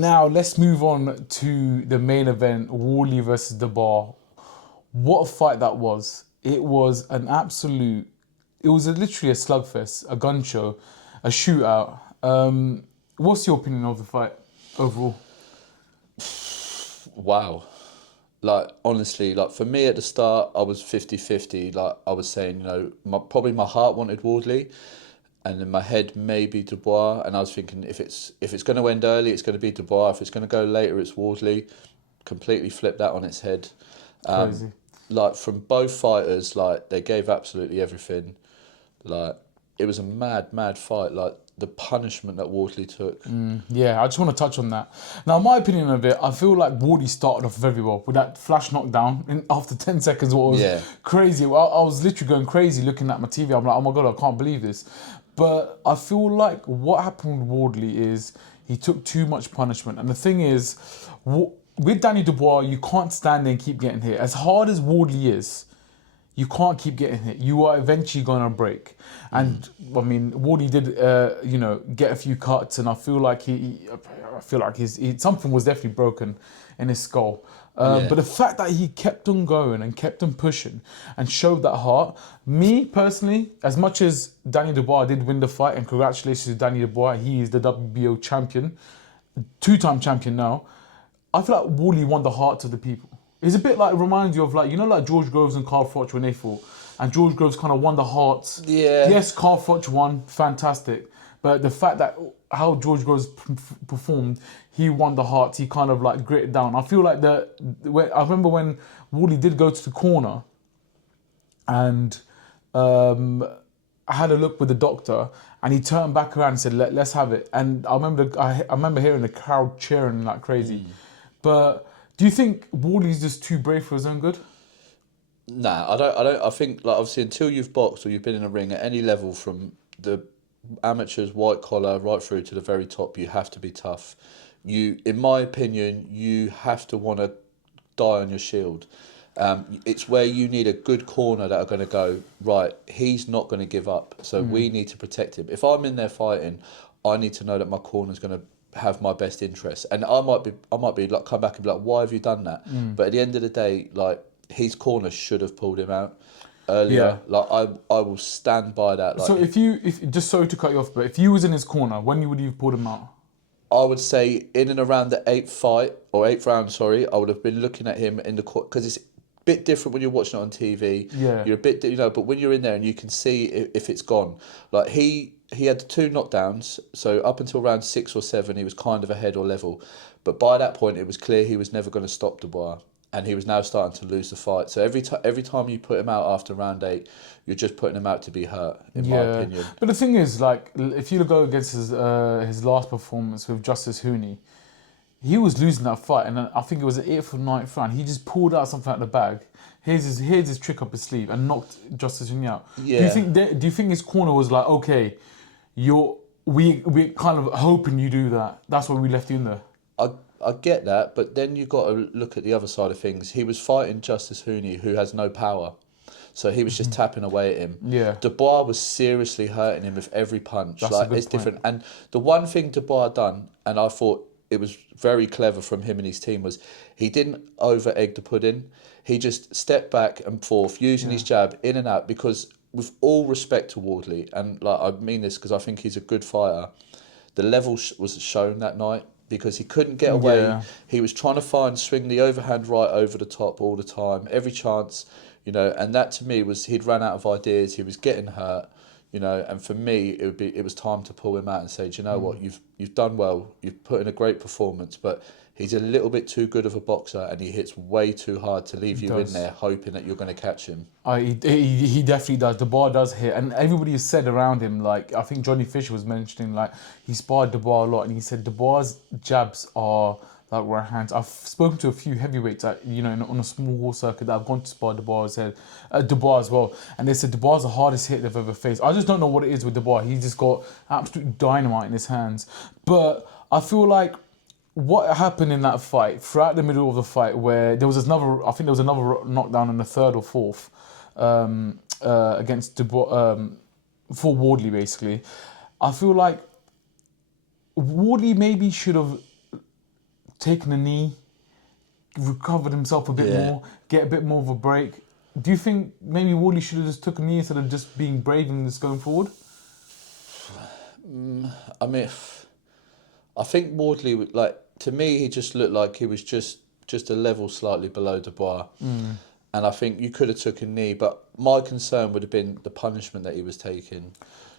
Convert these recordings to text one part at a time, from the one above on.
Now let's move on to the main event, Wardley versus Dubois. What a fight that was. It was an absolute, it was literally a slugfest, a gun show, a shootout. What's your opinion of the fight overall? Wow. Like, honestly, like, for me at the start, I was 50-50. Like, I was saying, probably my heart wanted Wardley, and in my head, maybe Dubois. And I was thinking, if it's going to end early, it's going to be Dubois. If it's going to go later, it's Wardley. Completely flipped that on its head. Crazy. Like, from both fighters, like, they gave absolutely everything. Like, it was a mad, mad fight. Like, the punishment that Wardley took. Yeah, I just want to touch on that. Now, my opinion of it, I feel like Wardley started off very well with that flash knockdown after 10 seconds. What was Yeah. crazy. I was literally going crazy looking at my TV. I'm like, oh my God, I can't believe this. But I feel like what happened with Wardley is he took too much punishment. And the thing is, with Danny Dubois, you can't stand there and keep getting hit. As hard as Wardley is, you can't keep getting hit. You are eventually going to break. And I mean, Wardley did, get a few cuts, and I feel like something was definitely broken in his skull. Yeah. But the fact that he kept on going and kept on pushing and showed that heart, me personally, as much as Danny Dubois did win the fight, and congratulations to Danny Dubois, he is the WBO champion, two-time champion now. I feel like Wardley won the hearts of the people. It's a bit like, it reminds you of like George Groves and Carl Froch when they fought. And George Groves kind of won the hearts. Yeah. Yes, Carl Froch won, fantastic. But the fact that how George Groves performed, he won the hearts, he kind of like gritted down. I feel like I remember when Wardley did go to the corner and I had a look with the doctor, and he turned back around and said, let's have it. And I remember hearing the crowd cheering like crazy. But do you think Wardley's just too brave for his own good? Nah, I don't. I think, like, obviously, until you've boxed or you've been in a ring at any level, from the amateurs, white collar, right through to the very top, you have to be tough. In my opinion, you have to want to die on your shield. It's where you need a good corner that are going to go, right, he's not going to give up, so we need to protect him. If I'm in there fighting, I need to know that my corner's going to have my best interest. And I might be like, come back and be like, why have you done that? But at the end of the day, like, his corner should have pulled him out earlier. Yeah. Like, I will stand by that. Like, So if just sorry to cut you off, but if you was in his corner, when would you have pulled him out? I would say in and around the eighth round, sorry, I would have been looking at him in the court, because it's a bit different when you're watching it on TV. Yeah. You're a bit, but when you're in there and you can see if it's gone. Like, he had the two knockdowns, so up until round 6 or 7, he was kind of ahead or level. But by that point, it was clear he was never going to stop Dubois, and he was now starting to lose the fight. So every time you put him out after round 8, you're just putting him out to be hurt, in my opinion. But the thing is, like, if you go against his last performance with Justice Hooney, he was losing that fight, and I think it was the 8th or 9th round. He just pulled out something out of the bag. Here's his trick up his sleeve, and knocked Justice Hooney out. Yeah. Do you think his corner was like, okay, we're kind of hoping you do that. That's why we left you in there. I get that, but then you've got to look at the other side of things. He was fighting Justice Hooney, who has no power. So he was just tapping away at him. Yeah. Dubois was seriously hurting him with every punch. That's like, a good it's point. different. And the one thing Dubois done, and I thought it was very clever from him and his team, was he didn't over egg the pudding. He just stepped back and forth, using his jab in and out, because with all respect to Wardley, and like, I mean this because I think he's a good fighter, the level was shown that night, because he couldn't get away. Yeah. He was trying to swing the overhand right over the top all the time, every chance, and that to me was, he'd run out of ideas, he was getting hurt, and for me it was time to pull him out and say, do you know what, you've done well, you've put in a great performance, but he's a little bit too good of a boxer, and he hits way too hard to leave you in there hoping that you're going to catch him. He definitely does. Dubois does hit, and everybody has said around him, like, I think Johnny Fisher was mentioning, like, he sparred Dubois a lot, and he said Dubois' jabs are like right hands. I've spoken to a few heavyweights, on a small circuit that have gone to spar Dubois as well, and they said Dubois is the hardest hit they've ever faced. I just don't know what it is with Dubois. He's just got absolute dynamite in his hands. But I feel like what happened in that fight, throughout the middle of the fight, where there was another knockdown in the 3rd or 4th against Dubois, for Wardley, basically. I feel like Wardley maybe should have taken a knee, recovered himself a bit Yeah. more, get a bit more of a break. Do you think maybe Wardley should have just took a knee instead of just being brave and just going forward? I mean, I think Wardley, like, to me, he just looked like he was just a level slightly below Dubois. And I think you could have took a knee, but my concern would have been the punishment that he was taking.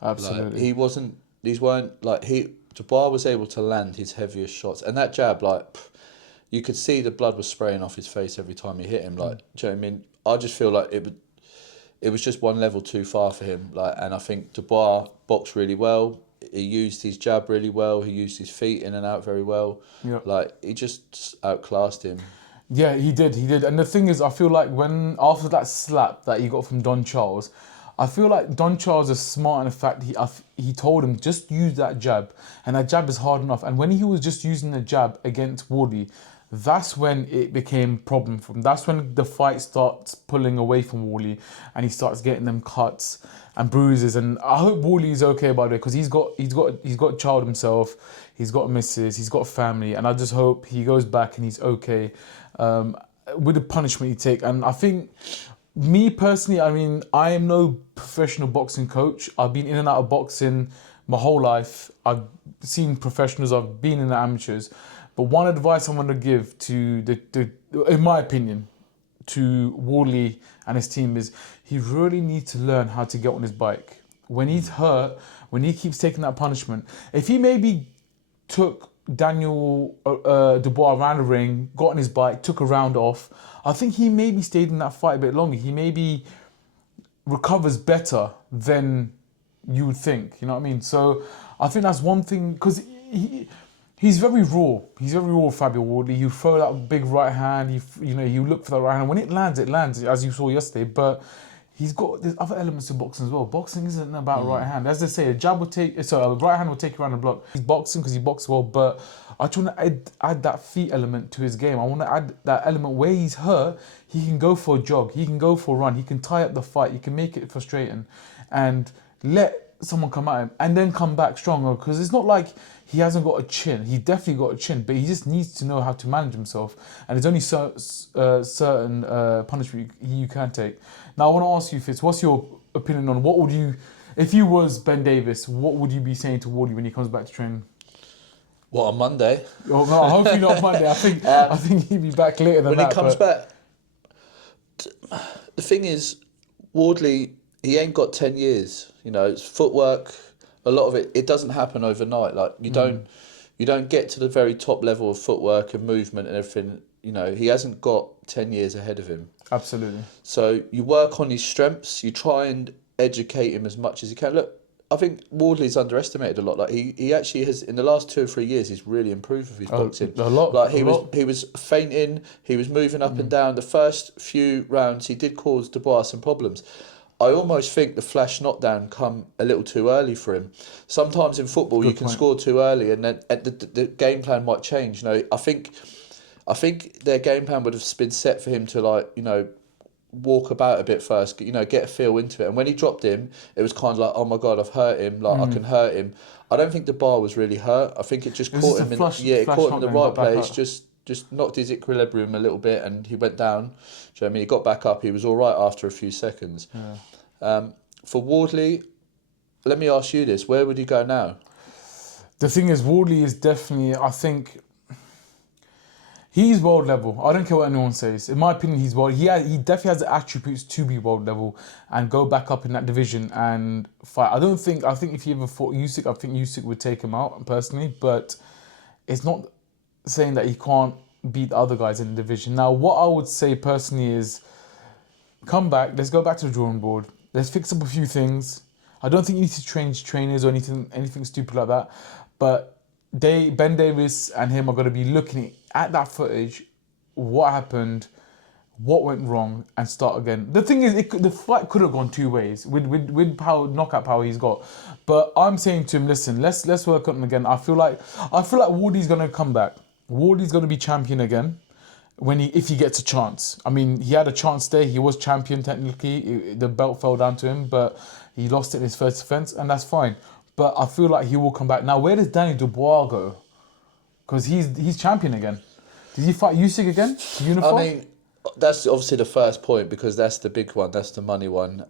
Absolutely. Like, these weren't, like, Dubois was able to land his heaviest shots. And that jab, like, you could see the blood was spraying off his face every time he hit him. Like, do you know what I mean? I just feel like it was just one level too far for him. Like, and I think Dubois boxed really well. He used his jab really well. He used his feet in and out very well. Yeah. Like, he just outclassed him. Yeah, he did. And the thing is, I feel like after that slap that he got from Don Charles, I feel like Don Charles is smart in the fact he told him just use that jab, and that jab is hard enough. And when he was just using the jab against Wardley, that's when it became a problem for him. That's when the fight starts pulling away from Wardley, and he starts getting them cuts and bruises. And I hope Wardley is okay about it, because he's got a child himself, he's got a missus, he's got a family, and I just hope he goes back and he's okay with the punishment he take. And I think, me personally, I mean, I am no professional boxing coach. I've been in and out of boxing my whole life. I've seen professionals, I've been in the amateurs. But one advice I want to give to in my opinion, to Wardley and his team is he really needs to learn how to get on his bike. When he's hurt, when he keeps taking that punishment, if he maybe took Daniel Dubois around the ring, got on his bike, took a round off, I think he maybe stayed in that fight a bit longer. He maybe recovers better than you would think. You know what I mean? So I think that's one thing, because he's very raw. He's very raw, Fabio Wardley. You throw that big right hand, you look for that right hand. When it lands, as you saw yesterday. But there's other elements to boxing as well. Boxing isn't about right hand. As they say, a right hand will take you around the block. He's boxing because he boxes well, but I just want to add that feet element to his game. I want to add that element where he's hurt, he can go for a jog, he can go for a run, he can tie up the fight, he can make it frustrating, and let someone come at him and then come back stronger. Because it's not like he hasn't got a chin. He definitely got a chin, but he just needs to know how to manage himself. And there's only certain punishment you can take. Now, I want to ask you, Fitz, what's your opinion on what would you, if you was Ben Davis, what would you be saying to Wardley when he comes back to training? What, on Monday? Oh, no, hopefully not Monday. I think he'd be back later than when that. When he comes back, the thing is, Wardley, he ain't got 10 years. You know, it's footwork. A lot of it doesn't happen overnight. Like, you don't get to the very top level of footwork and movement and everything. You know, he hasn't got 10 years ahead of him. Absolutely. So you work on his strengths. You try and educate him as much as you can. Look, I think Wardley's underestimated a lot. Like, he actually has, in the last 2 or 3 years, he's really improved with his boxing. A lot. Like, he was feinting, he was moving up and down. The first few rounds, he did cause Dubois some problems. I almost think the flash knockdown come a little too early for him. Sometimes in football, you can score too early, and then the game plan might change. You know, I think their game plan would have been set for him to, like, you know, walk about a bit first, you know, get a feel into it. And when he dropped him, it was kind of like, oh my God, I've hurt him. Like, I can hurt him. I don't think the bar was really hurt. I think it just caught him in the right place. Just knocked his equilibrium a little bit, and he went down. Do you know what I mean? He got back up. He was all right after a few seconds. Yeah. For Wardley, let me ask you this: where would he go now? The thing is, Wardley is definitely, I think, he's world level. I don't care what anyone says. In my opinion, he's world. He definitely has the attributes to be world level and go back up in that division and fight. I think if he ever fought Usyk, I think Usyk would take him out personally. But it's not saying that he can't beat other guys in the division. Now, what I would say personally is, come back. Let's go back to the drawing board. Let's fix up a few things. I don't think you need to change trainers or anything stupid like that. But Ben Davis and him are going to be looking at that footage, what happened, what went wrong, and start again. The thing is, the fight could have gone 2 ways with knockout power he's got. But I'm saying to him, listen, let's work on him again. I feel like Wardley's going to come back. Wardley's going to be champion again if he gets a chance. I mean, he had a chance there. He was champion technically. The belt fell down to him, but he lost it in his first defense, and that's fine. But I feel like he will come back. Now, where does Daniel Dubois go? Because he's champion again. Does he fight Usyk again to unify? I mean, that's obviously the first point because that's the big one. That's the money one.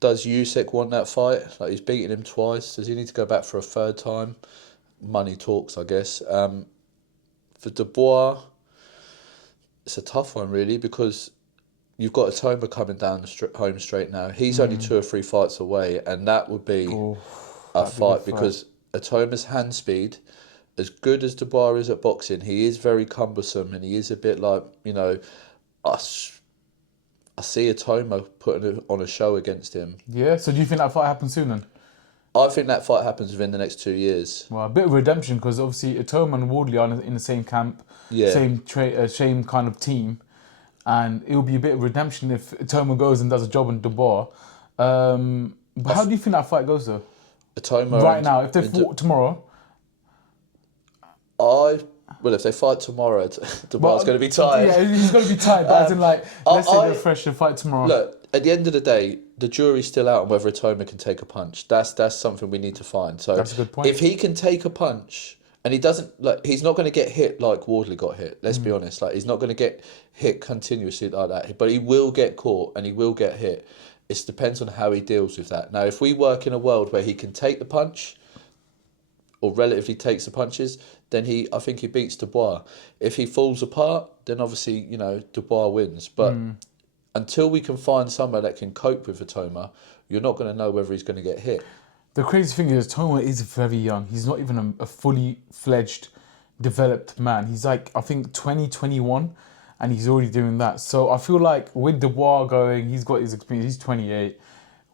Does Usyk want that fight? Like he's beaten him twice. Does he need to go back for a third time? Money talks, I guess. For Dubois, it's a tough one really because you've got Atoma coming down the home straight now. He's only 2 or 3 fights away, and that would be a fight because Atoma's hand speed, as good as Dubois is at boxing, he is very cumbersome and he is a bit like, I see Atoma putting on a show against him. Yeah, so do you think that fight happens soon then? I think that fight happens within the next 2 years. Well, a bit of redemption because obviously Atoma and Wardley are in the same camp, same kind of team, and it will be a bit of redemption if Atoma goes and does a job on Dubois. But how do you think that fight goes though? Atoma right now, if they fought tomorrow. If they fight tomorrow, Dubois going to be tired. Yeah, he's going to be tired. But as in, like, let's say they're fresh to fight tomorrow. Look, at the end of the day, the jury's still out on whether Atoma can take a punch. That's something we need to find. So that's a good point. If he can take a punch, and he doesn't, he's not going to get hit like Wardley got hit. Let's be honest. He's not going to get hit continuously like that. But he will get caught and he will get hit. It depends on how he deals with that. Now, if we work in a world where he can take the punch, or relatively takes the punches, then I think he beats Dubois. If he falls apart, then obviously, Dubois wins. But until we can find someone that can cope with Atoma, you're not going to know whether he's going to get hit. The crazy thing is, Atoma is very young. He's not even a fully fledged, developed man. He's like, I think 2021, and he's already doing that. So I feel like with Dubois going, he's got his experience, he's 28.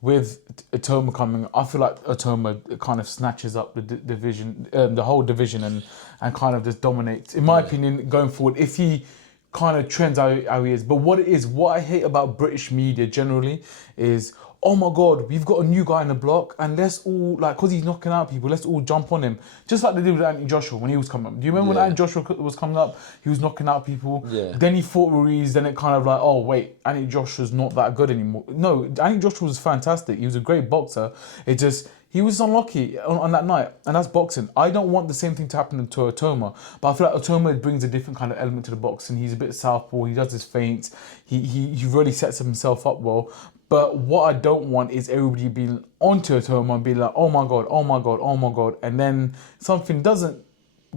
With Atoma coming, I feel like Atoma kind of snatches up the division, the whole division, and kind of just dominates. In my opinion, going forward, if he kind of trends how he is. But what I hate about British media generally is, oh my God, we've got a new guy in the block, and let's all, because he's knocking out people, let's all jump on him. Just like they did with Anthony Joshua when he was coming up. Do you remember when Anthony Joshua was coming up? He was knocking out people. Yeah. Then he fought Ruiz, then it kind of like, oh wait, Anthony Joshua's not that good anymore. No, Anthony Joshua was fantastic. He was a great boxer. It just, he was unlucky on that night, and that's boxing. I don't want the same thing to happen to Atoma, but I feel like Atoma brings a different kind of element to the boxing. He's a bit southpaw, he does his feints, he really sets himself up well. But what I don't want is everybody being onto Atoma and being like, oh my God, oh my God, oh my God. And then something doesn't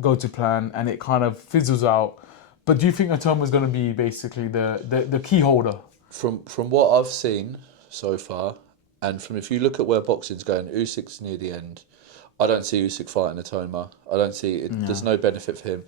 go to plan and it kind of fizzles out. But do you think Atoma is going to be basically the key holder? From what I've seen so far, and from if you look at where boxing's going, Usyk's near the end. I don't see Usyk fighting Atoma. I don't see it. There's no benefit for him.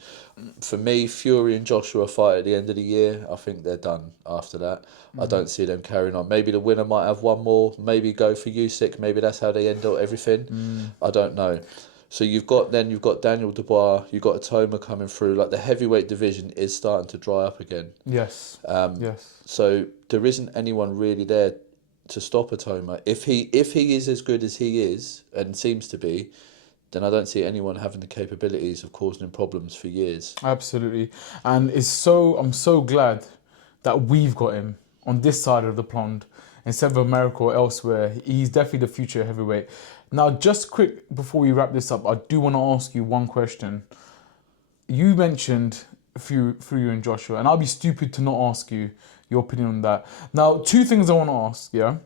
For me, Fury and Joshua fight at the end of the year. I think they're done after that. I don't see them carrying on. Maybe the winner might have one more. Maybe go for Usyk. Maybe that's how they end up everything. I don't know. So you've got Daniel Dubois. You've got Atoma coming through. Like the heavyweight division is starting to dry up again. Yes. Yes. So there isn't anyone really there to stop Atoma. If he is as good as he is and seems to be, then I don't see anyone having the capabilities of causing him problems for years. Absolutely. And I'm so glad that we've got him on this side of the pond instead of America or elsewhere. He's definitely the future heavyweight. Now, just quick before we wrap this up, I do want to ask you one question. You mentioned Fury and Joshua, and I'll be stupid to not ask you your opinion on that. Now, 2 things I want to ask, yeah?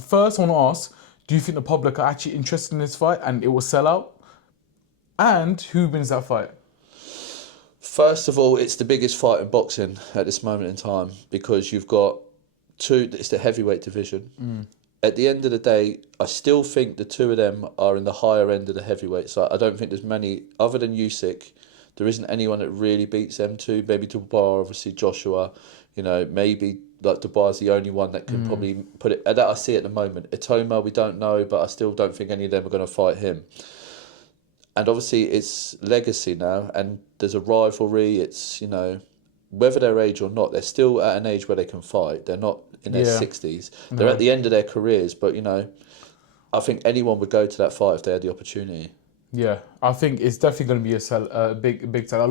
First, I want to ask, do you think the public are actually interested in this fight and it will sell out? And who wins that fight? First of all, it's the biggest fight in boxing at this moment in time because you've got it's the heavyweight division. At the end of the day, I still think the 2 of them are in the higher end of the heavyweights. So I don't think there's many, other than Usyk, there isn't anyone that really beats them 2. Maybe Dubois, obviously Joshua, maybe like Dubois is the only one that can probably put it, that I see at the moment. Atoma, we don't know, but I still don't think any of them are going to fight him. And obviously it's legacy now, and there's a rivalry. It's, whether they're age or not, they're still at an age where they can fight. They're not in their 60s. They're at the end of their careers, but, I think anyone would go to that fight if they had the opportunity. Yeah, I think it's definitely going to be a big sell.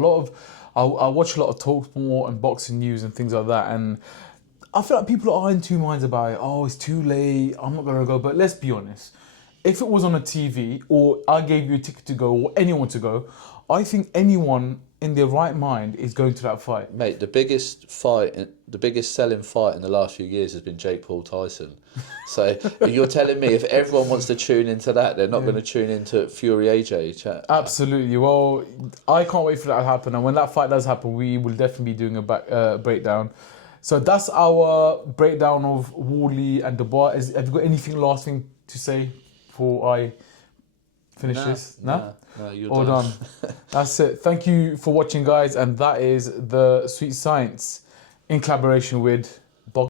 I watch a lot of Talksport and boxing news and things like that, and I feel like people are in 2 minds about it. Oh, it's too late, I'm not going to go. But let's be honest. if it was on a TV or I gave you a ticket to go or anyone to go, I think anyone in their right mind is going to that fight. Mate, the biggest selling fight in the last few years has been Jake Paul Tyson. So you're telling me if everyone wants to tune into that, they're not going to tune into Fury AJ? Absolutely. Well, I can't wait for that to happen. And when that fight does happen, we will definitely be doing a breakdown. So that's our breakdown of Wardley and Dubois. Have you got anything last thing to say before I finish this? No? No, you're All done. That's it. Thank you for watching, guys. And that is the Sweet Science in collaboration with